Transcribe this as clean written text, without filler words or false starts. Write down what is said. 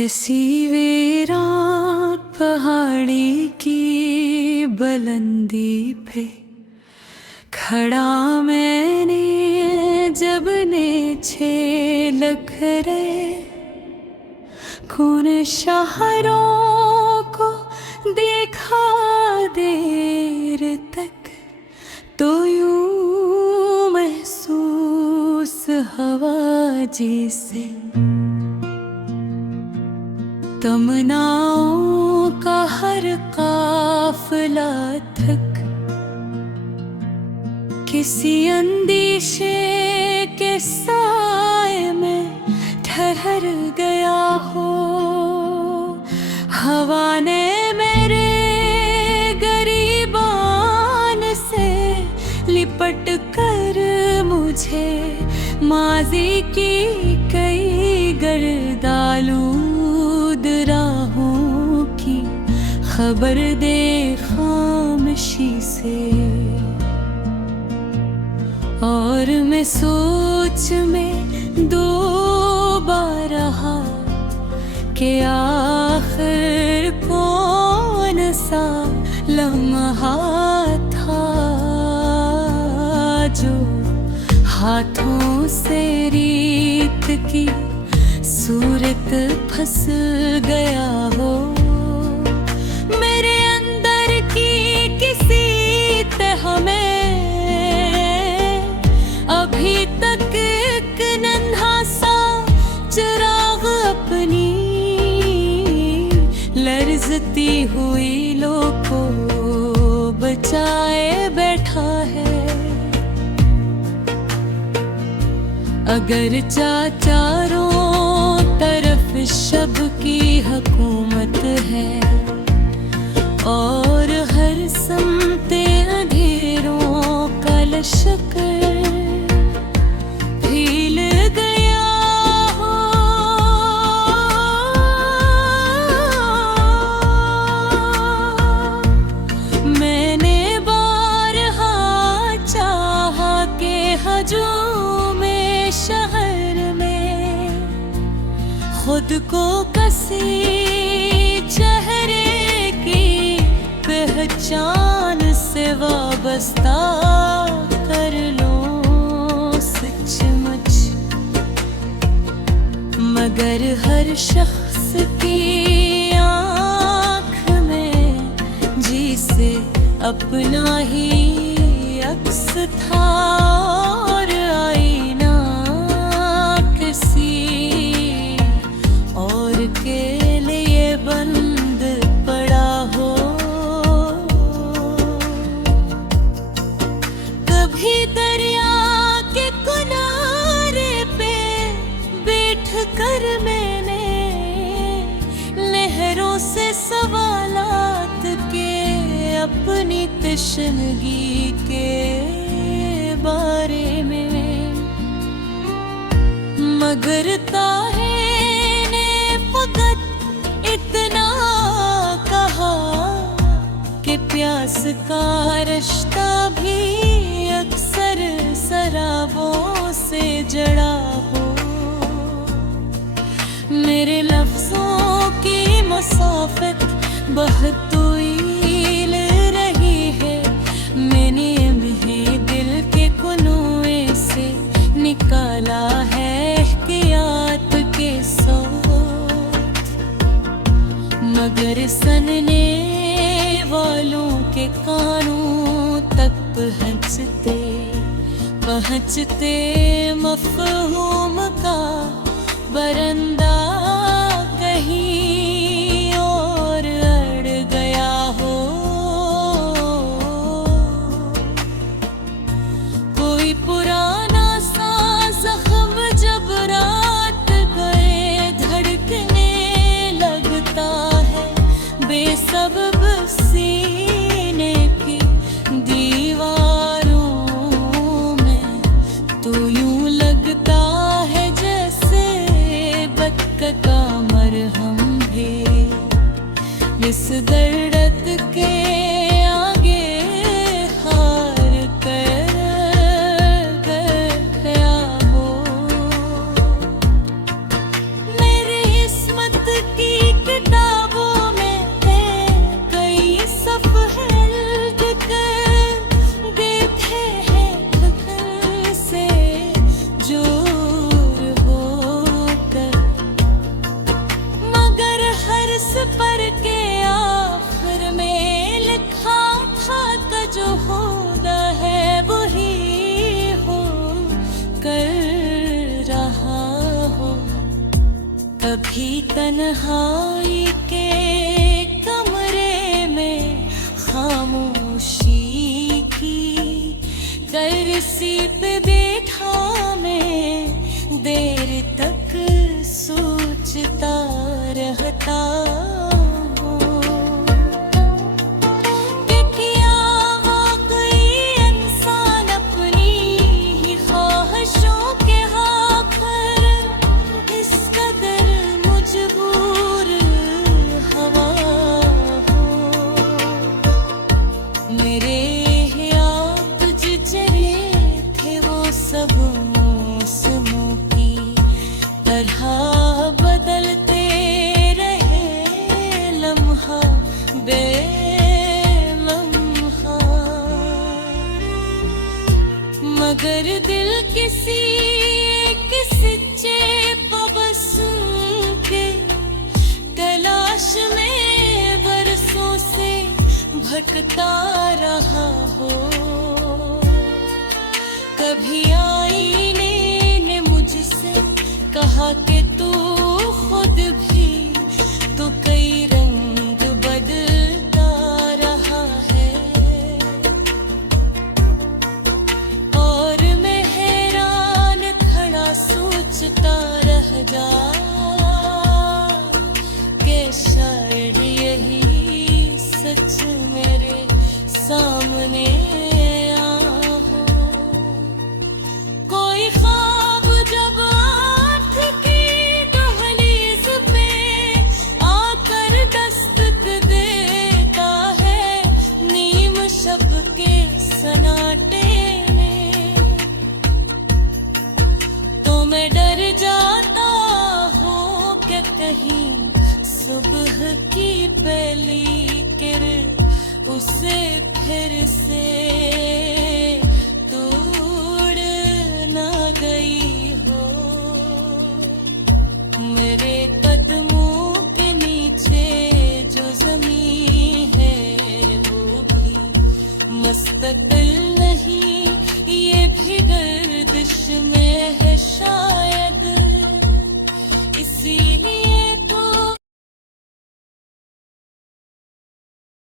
किसी वीरान पहाड़ी की बुलंदी पे खड़ा मैंने जब नेछे लखरे कौन शहरों को देखा देर तक तो यूं महसूस हवा जैसे तमन्नाओं का हर काफिला थक किसी अंदेशे के साए में ठहर गया हो। हवा ने मेरे गरीबान से लिपट कर मुझे माजी की कई गर्दालूद राहों की खबर दे खामोशी से। और मैं सोच में दो बार रहा कि आखिर कौन सा लम्हा था जो हाथों से रीत की सूरत फंस गया हो। मेरे अंदर की किसी तह में अभी तक एक नन्हा सा चिराग अपनी लर्जती हुई लो को बचाए बैठा है। अगर चारों तरफ शब की हुकूमत है और हर समते अंधेरों का लश्कर फैल गया हो। मैंने बारहा चाहा के हजूम शहर में खुद को किसी चेहरे की पहचान से वाबस्ता कर लो सचमुच। मगर हर शख्स की आँख में जी से अपना ही अक्स था और आईना किसी और के लिए बंद पड़ा हो। कभी दरिया के किनारे पे बैठ कर मैंने लहरों से सवालात के अपनी तशनगी के बारे में। मगर ताहे ने फकत इतना कहा कि प्यास का रिश्ता भी अक्सर शराबों से जड़ा हो। मेरे लफ्जों की मुसाफत बहतुईल रही है। मैंने भी दिल के कुनूए से निकाला है एहतियात के साथ। मगर सनने वालों के कानों तक पहुँचते मफ़हूम का बरंदा कहीं और अड़ गया हो। कोई पुराना सा जख्म जब रात गए धड़कने लगता है बेसबब सीने की दीवारों में। तो यूं लगता है जैसे बक्का का मरहम भी इस दर्द के आगे हार कर गया हो। मेरी इस्मत सफर के आखिर में लिखा था कि जो होना है वही हो कर रहा हो। कभी तन्हाई के कमरे में खामोशी की करसी पे बैठा मैं देर तक सोचता रहता हूँ कि क्या वाकई इंसान अपनी ही ख्वाहिशों के आखिर इस कदर मजबूर हवा हो। मेरे याद जरे थे वो सब मौसमों की तरह बदलते रहे लम्हा बे लम्हा। मगर दिल किसी सच्चे पबसूं के तलाश में बरसों से भटकता रहा हो। कभी आईने ने मुझसे कहा कि तू खुद भी तो कई रंग बदलता रहा है। और मैं हैरान खड़ा सोचता रह जा कि शायद यही सच मेरे सामने आया हो। कोई ख्वाब जब आँख की दहलीज पे आकर दस्तक देता है नीम शब के सन्नाटे में, तो मैं डर जाता हूँ कि कहीं सुबह की पहली किरण उसे फिर से तोड़ ना गई।